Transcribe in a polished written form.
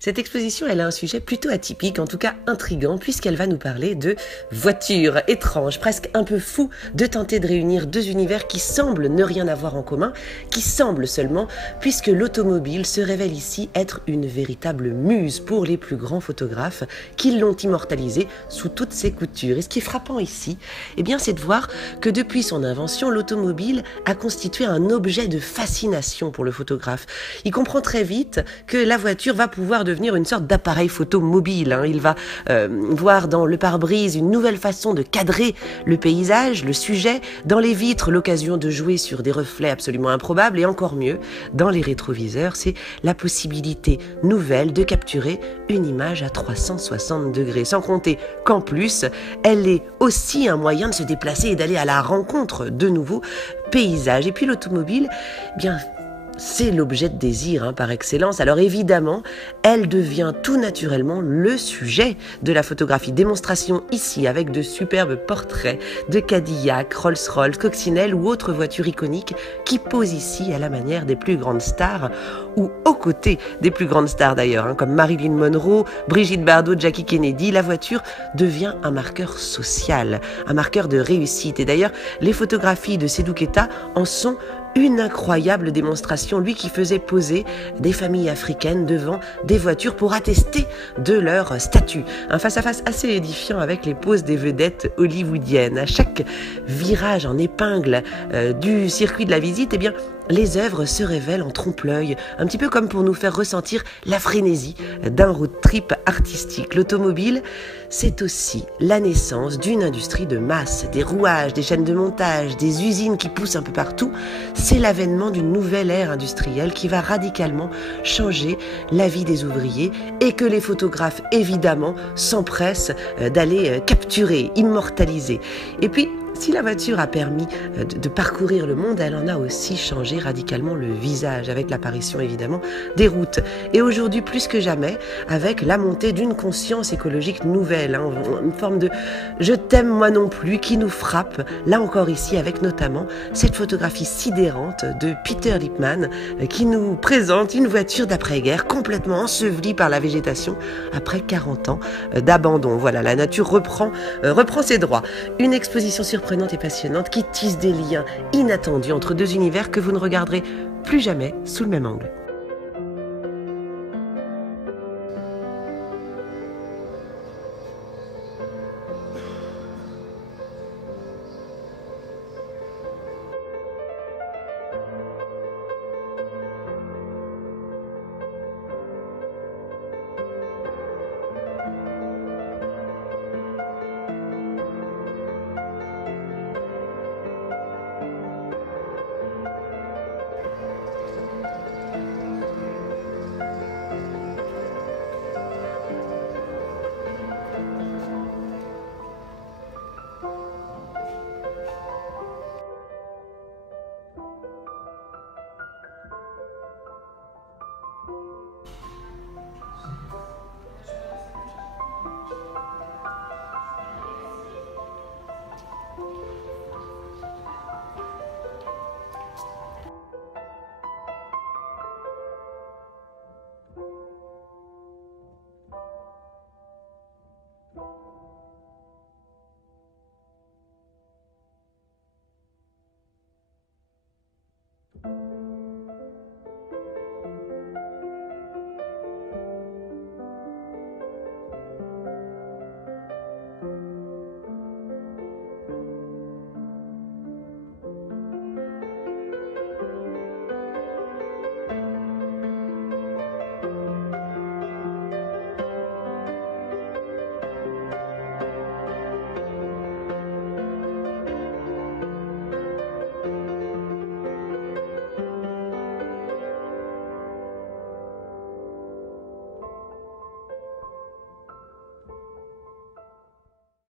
Cette exposition, elle a un sujet plutôt atypique, en tout cas intriguant, puisqu'elle va nous parler de voitures étranges, presque un peu fous, de tenter de réunir deux univers qui semblent ne rien avoir en commun, qui semblent seulement, puisque l'automobile se révèle ici être une véritable muse pour les plus grands photographes qui l'ont immortalisée sous toutes ses coutures. Et ce qui est frappant ici, eh bien, c'est de voir que depuis son invention, l'automobile a constitué un objet de fascination pour le photographe. Il comprend très vite que la voiture va pouvoir devenir une sorte d'appareil photo mobile. Il va voir dans le pare-brise une nouvelle façon de cadrer le paysage, le sujet, dans les vitres l'occasion de jouer sur des reflets absolument improbables et encore mieux, dans les rétroviseurs, c'est la possibilité nouvelle de capturer une image à 360 degrés. Sans compter qu'en plus, elle est aussi un moyen de se déplacer et d'aller à la rencontre de nouveaux paysages. Et puis l'automobile, bien, c'est l'objet de désir par excellence. Alors évidemment, elle devient tout naturellement le sujet de la photographie. Démonstration ici avec de superbes portraits de Cadillac, Rolls-Royce, Coccinelle ou autres voitures iconiques qui posent ici à la manière des plus grandes stars ou aux côtés des plus grandes stars d'ailleurs, comme Marilyn Monroe, Brigitte Bardot, Jackie Kennedy. La voiture devient un marqueur social, un marqueur de réussite. Et d'ailleurs, les photographies de Seydou Keita en sont une incroyable démonstration, lui qui faisait poser des familles africaines devant des voitures pour attester de leur statut. Un face-à-face assez édifiant avec les poses des vedettes hollywoodiennes. À chaque virage en épingle du circuit de la visite, eh bien, les œuvres se révèlent en trompe-l'œil, un petit peu comme pour nous faire ressentir la frénésie d'un road trip artistique. L'automobile, c'est aussi la naissance d'une industrie de masse, des rouages, des chaînes de montage, des usines qui poussent un peu partout. C'est l'avènement d'une nouvelle ère industrielle qui va radicalement changer la vie des ouvriers et que les photographes, évidemment, s'empressent d'aller capturer, immortaliser. Et puis, si la voiture a permis de parcourir le monde, elle en a aussi changé radicalement le visage, avec l'apparition évidemment des routes. Et aujourd'hui, plus que jamais, avec la montée d'une conscience écologique nouvelle, une forme de « je t'aime moi non plus » qui nous frappe, là encore ici, avec notamment cette photographie sidérante de Peter Lipman qui nous présente une voiture d'après-guerre complètement ensevelie par la végétation après 40 ans d'abandon. Voilà, la nature reprend ses droits. Une exposition surprenante et passionnante qui tisse des liens inattendus entre deux univers que vous ne regarderez plus jamais sous le même angle.